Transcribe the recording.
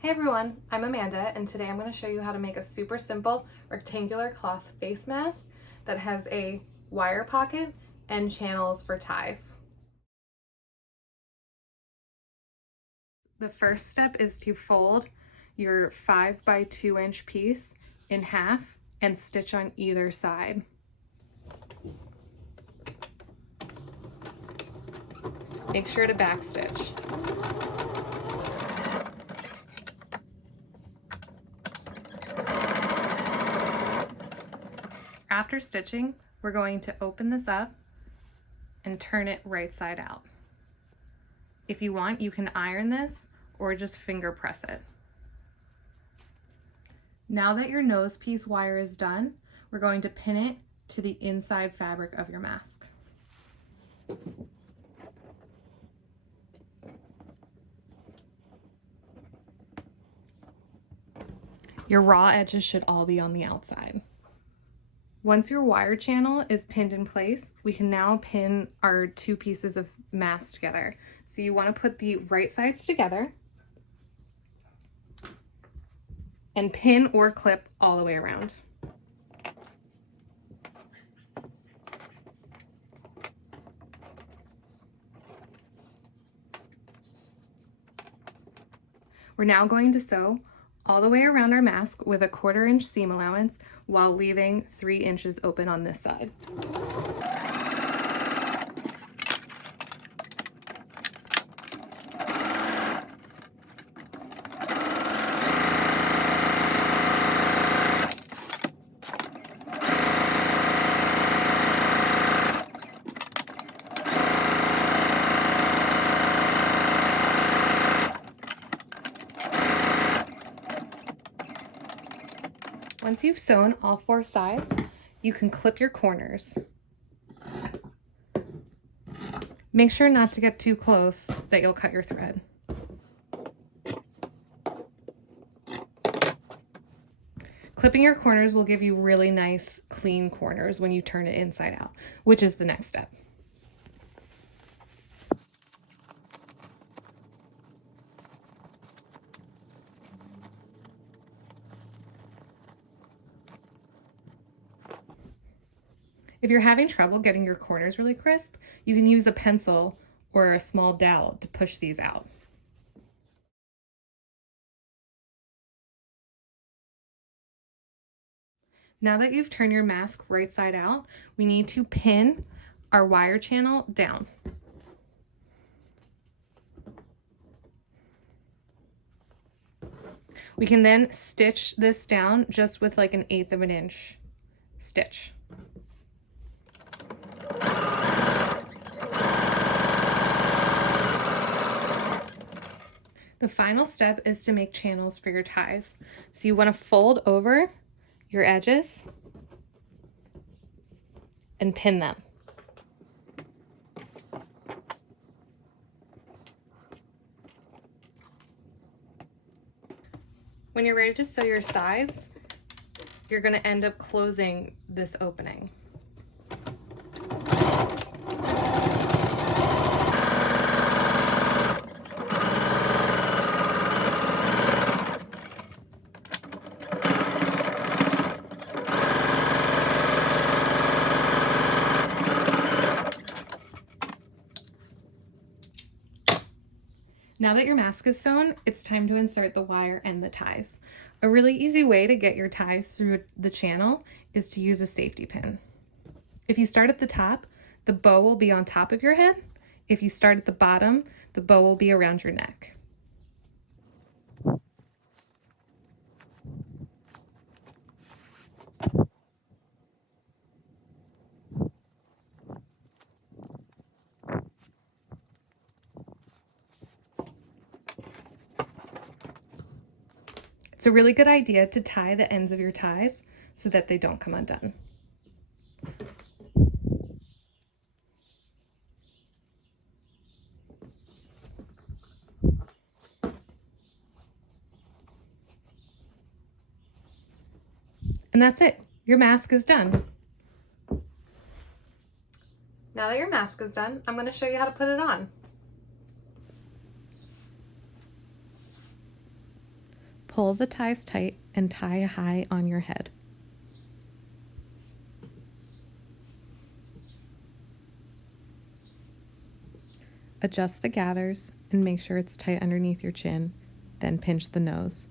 Hey everyone, I'm Amanda, and today I'm going to show you how to make a super simple rectangular cloth face mask that has a wire pocket and channels for ties. The first step is to fold your 5 by 2 inch piece in half and stitch on either side. Make sure to backstitch. After stitching, we're going to open this up and turn it right side out. If you want, you can iron this or just finger press it. Now that your nose piece wire is done, we're going to pin it to the inside fabric of your mask. Your raw edges should all be on the outside. Once your wire channel is pinned in place, we can now pin our two pieces of mask together. So you want to put the right sides together and pin or clip all the way around. We're now going to sew all the way around our mask with a 1/4 inch seam allowance while leaving 3 inches open on this side. Once you've sewn all 4 sides, you can clip your corners. Make sure not to get too close that you'll cut your thread. Clipping your corners will give you really nice, clean corners when you turn it inside out, which is the next step. If you're having trouble getting your corners really crisp, you can use a pencil or a small dowel to push these out. Now that you've turned your mask right side out, we need to pin our wire channel down. We can then stitch this down just with like 1/8 of an inch stitch. The final step is to make channels for your ties. So you want to fold over your edges and pin them. When you're ready to sew your sides, you're going to end up closing this opening. Now that your mask is sewn, it's time to insert the wire and the ties. A really easy way to get your ties through the channel is to use a safety pin. If you start at the top, the bow will be on top of your head. If you start at the bottom, the bow will be around your neck. It's a really good idea to tie the ends of your ties so that they don't come undone. And that's it. Your mask is done. Now that your mask is done, I'm going to show you how to put it on. Pull the ties tight and tie high on your head. Adjust the gathers and make sure it's tight underneath your chin, then pinch the nose.